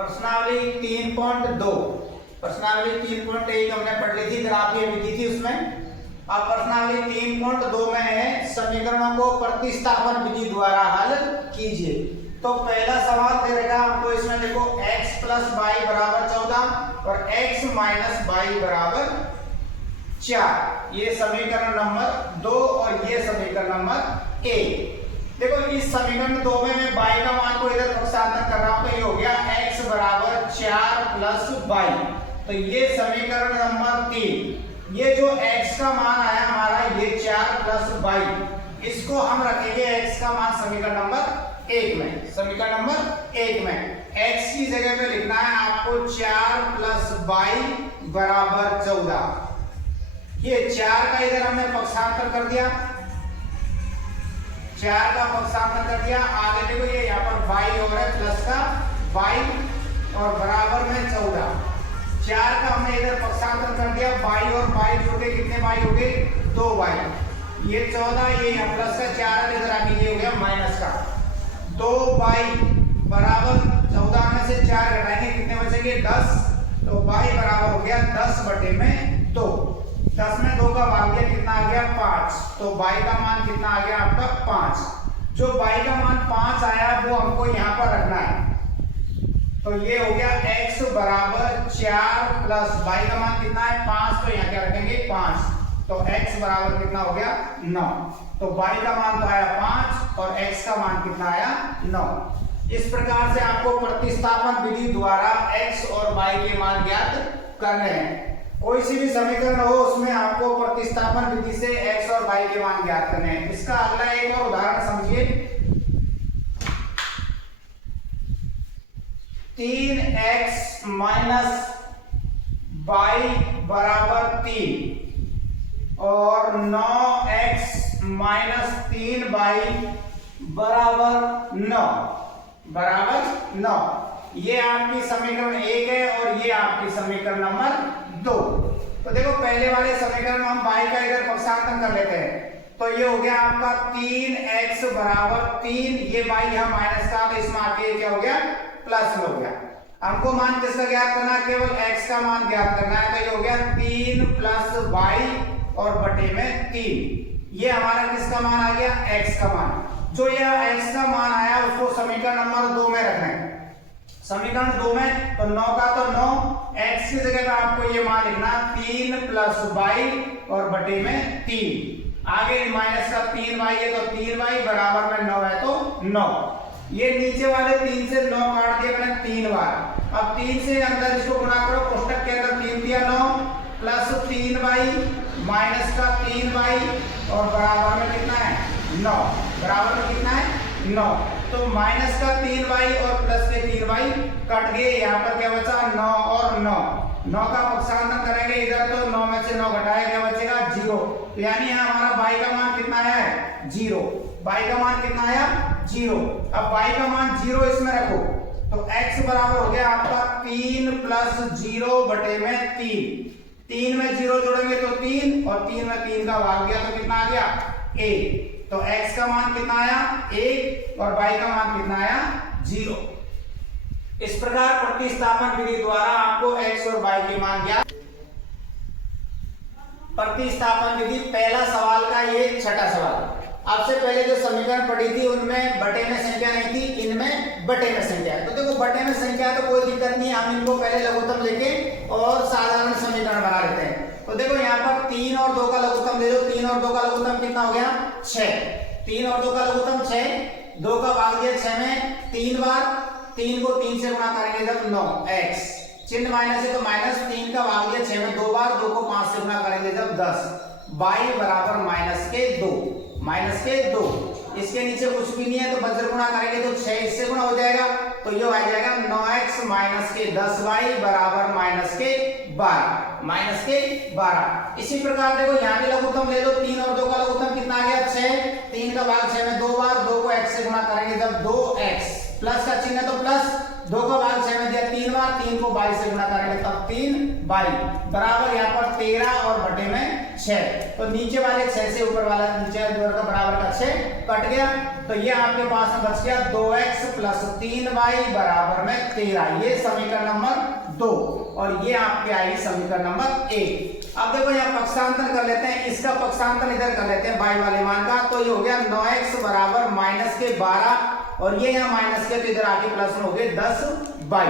प्रश्नावली 3.2 प्रश्नावली 3.1 हमने पढ़ ली थी, ग्राफ ये भी थी उसमें। अब प्रश्नावली 3.2 में है समीकरणों को प्रतिस्थापन विधि द्वारा हल कीजिए। तो पहला सवाल दे रहेगा हमको इसमें, देखो x + y = 14 और x - y = 4। ये समीकरण नंबर 2 और ये समीकरण नंबर 1। देखो इस समीकरण 2 में मैं y का मान को इधर प्रतिस्थापन कर रहा हूं, तो ये हो गया x = 4 + y। तो ये समीकरण नंबर 3, ये जो x का मान आया हमारा ये 4 + y, इसको हम रखेंगे x का मान समीकरण नंबर 1 में। समीकरण नंबर 1 में x की जगह पे लिखना है आपको 4 + y = 14। ये 4 का इधर हमने पक्षांतर कर दिया, 4 का पक्षांतर कर दिया। आगे देखो ये यहाँ पर y और है प्लस का y और बराबर में 14। 4 का हमने इधर पक्षांतर कर दिया, y और y जोड़ के कितने y हो गए? 2y। ये 14, ये यहाँ प्लस का 4 है, इधर आके ये हो गया माइनस का 2y बराबर 14 में से 4 घटाएंगे कितने बचेंगे? 10। तो y बराबर हो गया 10/2। 10 में 2 का भाग दिया, कितना आ गया? 5। तो y का मान कितना आ गया आपका? 5। जो y का मान 5 आया वो हमको यहाँ पर रखना है। तो ये हो गया x = 4 + y का मान कितना है? 5। तो यहाँ क्या रखेंगे? 5। तो x बराबर कितना हो गया? 9। तो y का मान तो आया 5 और x का मान कितना आया? 9। इस प्रकार से आपको प्रतिस्थापन विधि द्वारा x और y के मान ज्ञात करने हैं। कोई सी भी समीकरण हो उसमें आपको प्रतिस्थापन विधि से x और y के मान ज्ञात करने हैं। इसका अगला एक और उदाहरण समझिए। 3x - y = 3 और 9x - 3y = 9 ये आपकी समीकरण 1 है और ये आपकी समीकरण नंबर 2। तो देखो पहले वाले समीकरण में हम y का इधर पक्षांतर कर लेते हैं। तो ये हो गया आपका 3x = 3, ये y यहां माइनस का, तो इसमें आके क्या हो गया? प्लस में हो गया। हमको मान किसका ज्ञात करना है? केवल x का मान ज्ञात करना है। तो ये हो गया 3 + y और बटे में 3। ये हमारा किसका मान आ गया? x का मान। जो यह x का मान आया उसको समीकरण नंबर 2 में रखना है। समीकरण 2 में तो 9 का तो 9, x की जगह पे आपको ये मान लिखना 3 + y और बटे में 3। आगे माइनस का 3y है तो 3y बराबर में 9 है तो 9। ये नीचे वाले 3 से 9 काट दिया मैंने 3 बार। अब 3 से अंदर इसको गुणा करो, कोष्टक के अंदर 3 दिया 9 प्लस 3y माइनस का 3y और बराबर में कितना है? 9। बराबर में कितना है? 9। तो माइनस का 3y और प्लस के 3y कट गए, यहाँ पर क्या बचा? 9 और 9। 9 का पक्षांतर करेंगे इधर तो 9 में से 9 घटाए क्या बचेगा? 0। तो यानी यहाँ हमारा y का मान कितना है? 0। y का मान कितना आया? 0। अब y का मान 0 इसमें रखो तो x बराबर हो गया आपका 3 + 0 बटे में 3। 3 में 0 जोड़ेंगे तो 3 और 3 में 3 का भाग गया तो कितना आ गया? 1। तो x का मान कितना आया? 1 और y का मान कितना आया? 0। इस प्रकार प्रतिस्थापन विधि द्वारा आपको x और y के मान ज्ञात। प्रतिस्थापन विधि पहला सवाल का ये छठा सवाल। आपसे पहले जो समीकरण पढ़ी थी उनमें बटे में संख्या नहीं थी, इनमें बटे में संख्या है। तो देखो बटे में संख्या है तो कोई दिक्कत नहीं, हम इनको पहले लघुत्तम लेके और साधारण समीकरण बना लेते हैं। तो देखो यहाँ पर 3 और 2 का लघुत्तम ले लो। 3 और 2 का लघुत्तम कितना हो गया? 6। 3 और 2 का लघुत्तम 6। 2 का भाग दिया 6 में 3 बार। 3 को 3 से गुणा करेंगे जब 9x, चिन्ह माइनस है तो माइनस। 3 का भाग दिया 6 में 2 बार। 2 को 5 से गुणा करेंगे जब 10। y बराबर माइनस के 2। इसके नीचे कुछ भी नहीं है तो वज्र गुणा करेंगे तो 6 इससे गुणा हो जाएगा। तो ये आ जाएगा 9x - के 10y बराबर -12। इसी प्रकार देखो यहाँ भी लघुत्तम ले लो। 3 और 2 का लघुत्तम कितना आ गया? 6। 3 का भाग 6 में 2 बार। 2 को x से गुणा करेंगे जब 2x, प्लस का चिन्ह तो प्लस। 2 का भाग 6 में दिया 3 बार। 3 को 22 से गुणा करेंगे तब 3 बाई बराबर यहाँ पर 13 और बटे में 6। तो नीचे वाले 6 से ऊपर वाला नीचे वाले का बराबर का 6 कट गया। तो ये आपके पास में बच गया 2x प्लस 3y बराबर में 13। ये समीकरण नंबर 2 और ये आपके आई समीकरण नंबर 1। अब देखो यहाँ पक्षांतर कर लेते हैं, इसका पक्षांतर इधर कर लेते हैं y वाले मान का। तो ये हो गया 9x बराबर माइनस के 12 और ये यहाँ माइनस के, तो इधर आके प्लस में हो गए 10y।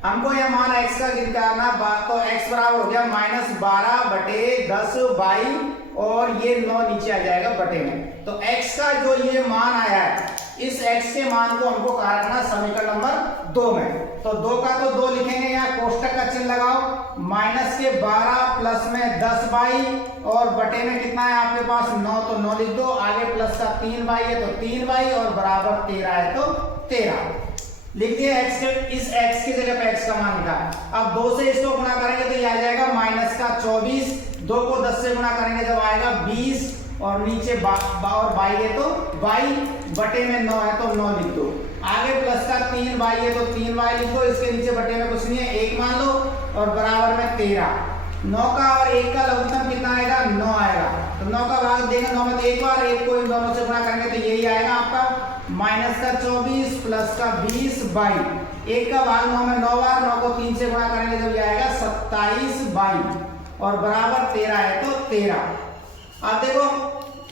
हमको यह मान x का निकालना, तो x बराबर हो गया -12 बटे 10 और ये 9 नीचे आ जाएगा बटे में। तो x का जो ये मान आया है, इस x के मान को हमको कहा रखना समीकरण नंबर 2 में। तो 2 का तो 2 लिखेंगे, यहाँ कोष्टक का चिन्ह लगाओ, -12 प्लस में 10 और बटे में कितना है आपके पास 9, तो 9 लिख दो, आगे प्लस का 3 है तो 3 और बराबर 13 है तो 13 लिख दिया। x के इस x की जगह पे x का मान लिखा। अब 2 से इसको गुणा करेंगे तो ये आ जाएगा -24, 2 को 10 से गुणा करेंगे जब आएगा 20 और नीचे और बाई है तो बाई बटे में 9 है तो 9 लिख दो, आगे प्लस का 3 है तो 3 लिख दो, इसके नीचे बटे में कुछ नहीं है 1 मान लो और बराबर में 13। 9 का और 1 का लघुत्तम कितना आएगा 9 आएगा। तो 9 का भाग देंगे 9 में तो एक बार, 1 को इन दोनों से गुणा करेंगे तो यही आएगा आपका -24 प्लस का 20 बाई, 1 का भाग 9 में 9 बार, 9 को 3 से गुणा करेंगे जब ये आएगा 27 बाई और बराबर 13 है तो 13। अब देखो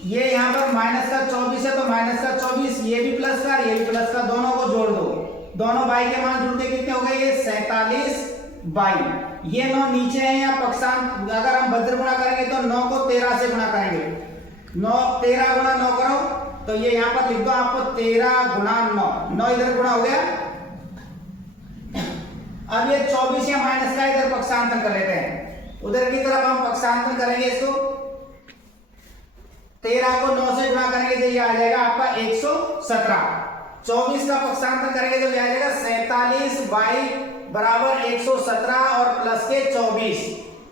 ये यहाँ पर -24 है तो -24, ये भी प्लस का ये भी प्लस का, दोनों को जोड़ दो, दोनों बाई के मान जुड़ के कितने हो गए, ये 47 बाई। ये 9 नीचे है यहाँ पक्षांत, अगर हम वज्र गुणा करेंगे तो 9 को 13 से गुणा करेंगे, 13 गुणा 9 करो तो ये यहाँ पर लिख दो आपको 13 गुणा 9 इधर गुणा हो गया। अब ये 24 या माइनस का इधर पक्षांतर कर लेते हैं, उधर की तरफ हम पक्षांतर करेंगे इसको, 13 को 9 से गुणा करेंगे तो ये आ जाएगा आपका 117। 24 का पक्षांतर करेंगे तो ये आ जाएगा 47 बाई बराबर 117 और प्लस के 24,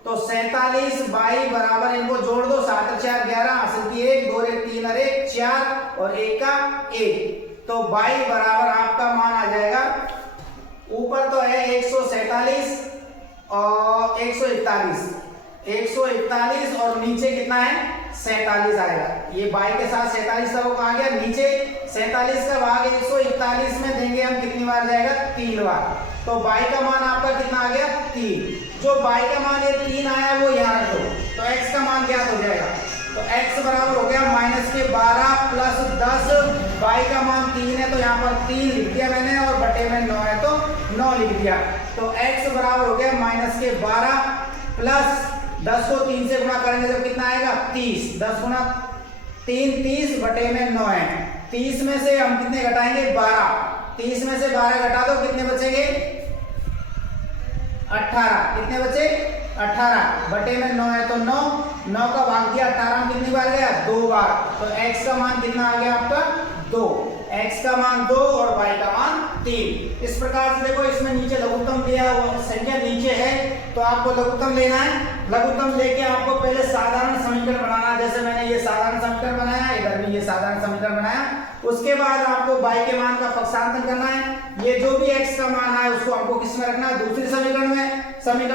तो 47 बाई बराबर इनको जोड़ दो, 7 4 11, असल की 1 2 1 3 और 1 4 और 1 का 1, तो बाई बराबर आपका मान आ जाएगा, ऊपर तो है 147 और 141 और नीचे कितना है 47 आएगा। ये बाई के साथ 47 का वो कहाँ गया नीचे, 47 का भाग 141 में देंगे हम कितनी बार जाएगा 3 बार, तो बाई का मान आपका कितना आ गया 3। जो बाई का मान ये 3 आया वो यहाँ रख दो, तो x का मान ज्ञात हो जाएगा। तो x बराबर हो गया -12 प्लस 10, बाई का मान 3 है तो यहाँ पर 3 लिख दिया मैंने और बटे में 9 है तो 9 लिख दिया। तो x बराबर हो गया -12 प्लस 10 को 3 से गुणा करेंगे जब कितना आएगा 30, 10 गुणा 3 30 बटे में 9 है। 30 में से हम कितने घटाएंगे 12, 30 में से 12 घटा दो कितने बचेंगे 18, कितने बचे 18 बटे में 9 है तो 9, 9 का भाग दिया 18 में कितनी बार गया 2 बार, तो x का मान कितना आ गया आपका 2, x का मान 2 और y का मान 3। इस प्रकार से देखो इसमें नीचे लघुत्तम दिया हुआ संख्या नीचे है तो आपको लघुत्तम लेना है, लघुत्तम लेके आपको पहले साधारण समीकरण बनाना, जैसे मैंने ये साधारण समीकरण बनाया, इधर भी ये साधारण समीकरण बनाया, उसके बाद आपको y के मान का पक्षांतर करना है। ये जो भी x का मान है उसको हमको किस में रखना है दूसरी समीकरण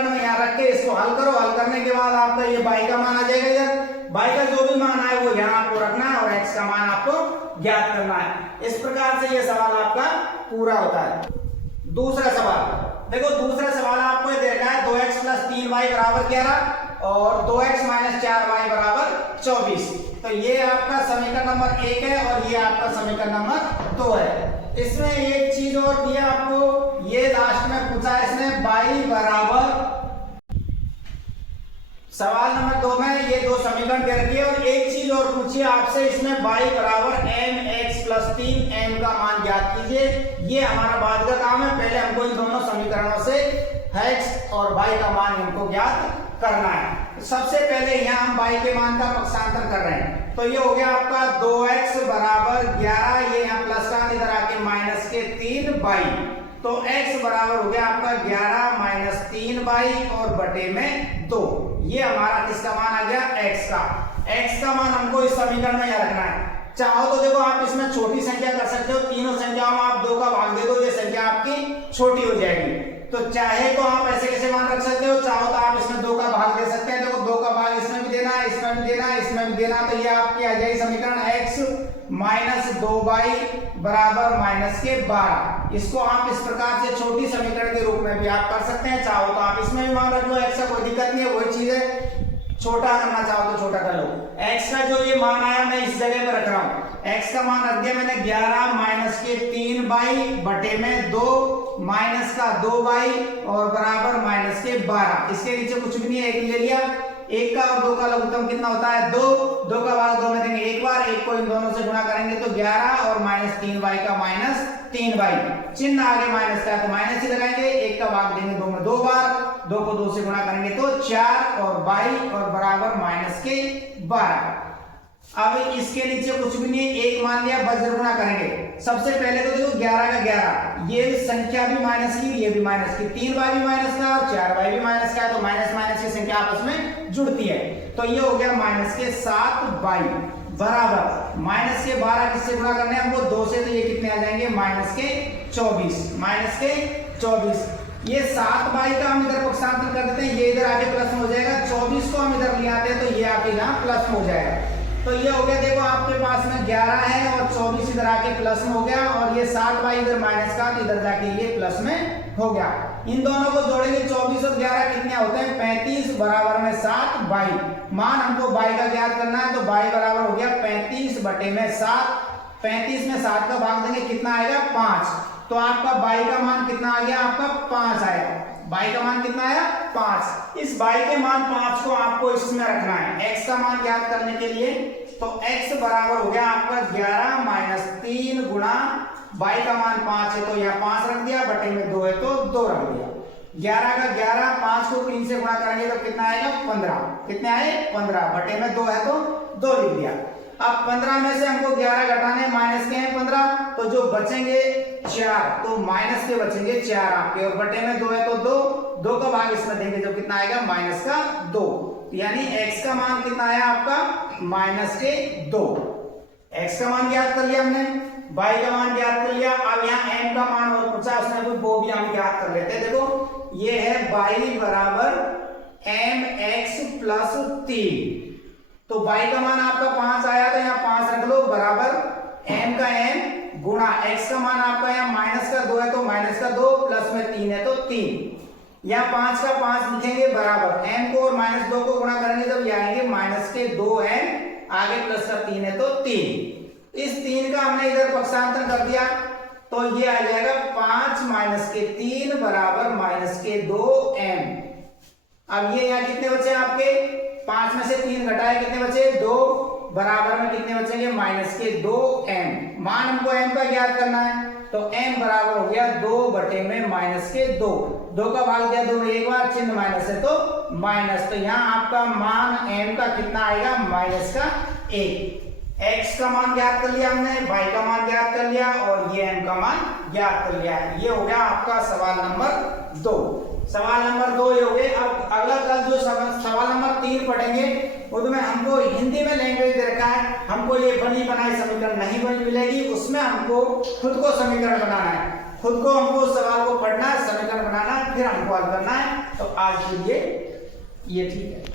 में यहाँ रख के इसको हल करो, हल करने के बाद आपका ये y का मान आ जाएगा, इधर y का जो भी मान है वो यहाँ आपको रखना है और x का मान आपको ज्ञात करना है। इस प्रकार से ये सवाल आपका पूरा होता है। दूसरा सवाल देखो, दूसरा सवाल आपको ये दे रखा है 2x प्लस 3y बराबर 11 और 2x माइनस 4y बराबर 24। तो ये आपका समीकरण नंबर 1 है और ये आपका समीकरण नंबर 2 है। इसमें एक चीज और दिया आपको, ये लास्ट में पूछा है इसने y बराबर, सवाल नंबर 2 में ये दो समीकरण दे रखी है और एक चीज और पूछिए आपसे, इसमें y बराबर mx प्लस 3m का मान ज्ञात कीजिए। ये हमारा बाद का काम है, पहले हमको इन दोनों समीकरणों से x और y का मान हमको ज्ञात करना है। सबसे पहले यहाँ हम y के मान का पक्षांतर कर रहे हैं, तो ये हो गया आपका 2x बराबर 11, ये यहाँ प्लस का इधर आके माइनस के 3y, तो x बराबर हो गया आपका 11 माइनस 3y और बटे में 2। ये हमारा किसका मान आ गया x का मान हमको इस समीकरण में यहाँ रखना है। चाहो तो देखो आप इसमें छोटी संख्या कर सकते हो, तीनों संख्याओं में आप 2 का भाग दे दो, ये संख्या आपकी छोटी हो जाएगी। तो चाहे तो आप ऐसे कैसे मान रख सकते हो, चाहो तो आप इसमें 2 का भाग दे सकते हैं। देखो 2 का भाग इसमें भी देना है, इसमें भी देना है, इसमें भी देना, तो ये आपकी आ जाएगी समीकरण x माइनस 2y बराबर माइनस के 12। इसको आप इस प्रकार से छोटी समीकरण के रूप में भी आप कर सकते हैं, चाहो तो आप इसमें भी मान रख लो, x का कोई दिक्कत नहीं है, वही चीज है। छोटा करना चाहो तो छोटा कर लो। x का जो ये मान आया मैं इस जगह पे रख रहा हूं, x का मान रख दिया मैंने 11 माइनस के 3y बटे में 2 माइनस का 2y और बराबर माइनस के 12। इसके नीचे कुछ भी नहीं है, 1 ले लिया। 1 का और 2 का लघुत्तम कितना होता है 2, 2 का भाग 2 में देंगे एक बार, 1 को इन दोनों से गुणा करेंगे तो 11 और माइनस 3y का माइनस 3y, चिन्ह आगे माइनस का है तो माइनस ही लगाएंगे। 1 का भाग देंगे 2 में 2 बार, 2 को 2 से गुणा करेंगे तो 4 और y और बराबर माइनस के 12। अब इसके नीचे कुछ भी नहीं है, 1 मान लिया, वज्र गुणा करेंगे। सबसे पहले तो देखो 11 का 11, ये संख्या भी माइनस की, ये भी माइनस की, 3y भी माइनस का और 4y भी माइनस का है, तो माइनस माइनस की संख्या आपस में जुड़ती है। तो ये हो गया माइनस के 7y बराबर माइनस के 12 किससे गुणा करने हैं हमको 2 से, तो ये कितने आ जाएंगे माइनस के 24, माइनस के 24। ये 7y का हम इधर पक्षांतर कर देते हैं, ये इधर आगे प्लस में हो जाएगा, 24 को हम इधर ले आते हैं तो ये आगे यहाँ प्लस में हो जाएगा। तो ये हो गया, देखो आपके पास में 11 है और 24 इधर आके प्लस में हो गया, और ये 7y इधर माइनस का, तो इधर जाके ये प्लस में हो गया। इन दोनों को जोड़ेंगे 24 और 11 कितने होते हैं 35 बराबर में 7y। मान हमको y का ज्ञात करना है, तो y बराबर हो गया 35 बटे में 7। 35 में 7 का भाग देंगे कितना आएगा 5, तो आपका y का मान कितना आ गया, आपका 5 आया। y का मान कितना आया 5। इस y के मान 5 को आपको इसमें रखना है x का मान ज्ञात करने के लिए। तो x बराबर हो गया आपका 11 माइनस 3 गुणा y का मान 5 है तो यहाँ 5 रख दिया, बटे में 2 है तो 2 रख दिया। 11 का 11, 5 को 3 से गुणा करेंगे तो कितना आएगा 15, कितने आए 15, बटे में 2 है तो 2 लिख दिया। अब 15 में से हमको 11 घटाने माइनस के हैं 15, तो जो बचेंगे 4, तो माइनस के बचेंगे 4 आपके, और बटे में 2 है तो 2 का भाग इसमें देंगे तो कितना आएगा माइनस का 2, यानी x का मान कितना आया आपका माइनस के 2। x का मान ज्ञात कर लिया हमने, y का मान ज्ञात कर लिया। अब यहाँ m का मान और पूछा उसने, वो भी हम ज्ञात कर लेते हैं। देखो ये है y बराबर mx प्लस 3, तो y का मान आपका 5 आया, तो यहाँ 5 रख लो बराबर m का m गुणा x का मान आपका यहाँ माइनस का 2 है तो माइनस का 2, प्लस में 3 है तो 3, यहाँ 5 का 5 लिखेंगे बराबर m को और माइनस 2 को गुणा करेंगे तब ये आएंगे माइनस के 2m, आगे प्लस का 3 है तो 3। इस 3 का हमने इधर पक्षांतर कर दिया तो ये आ जाएगा 5 माइनस के 3 बराबर माइनस के 2m। अब ये यहाँ कितने बचे आपके, 5 में से 3 घटाए कितने बचे 2, बराबर में कितने बचेंगे माइनस के 2m। मान हमको m का ज्ञात करना है, तो m बराबर हो गया 2 बटे में माइनस के 2 का भाग दिया 2 में एक बार, चिन्ह माइनस है तो माइनस, तो यहाँ आपका मान m का कितना आएगा माइनस का 1। x का मान ज्ञात कर लिया हमने, y का मान ज्ञात कर लिया और ये m का मान ज्ञात कर लिया। ये हो गया आपका सवाल नंबर 2। सवाल नंबर 2 ये हो गए। अब अगला कल जो सवाल नंबर 3 पढ़ेंगे उसमें हमको हिंदी में लैंग्वेज दे रखा है, हमको ये बनी बनाई समीकरण नहीं बनी मिलेगी, उसमें हमको खुद को समीकरण बनाना है, खुद को हमको सवाल को पढ़ना है, समीकरण बनाना है, फिर हमको हल करना है। तो आज के लिए ये ठीक है।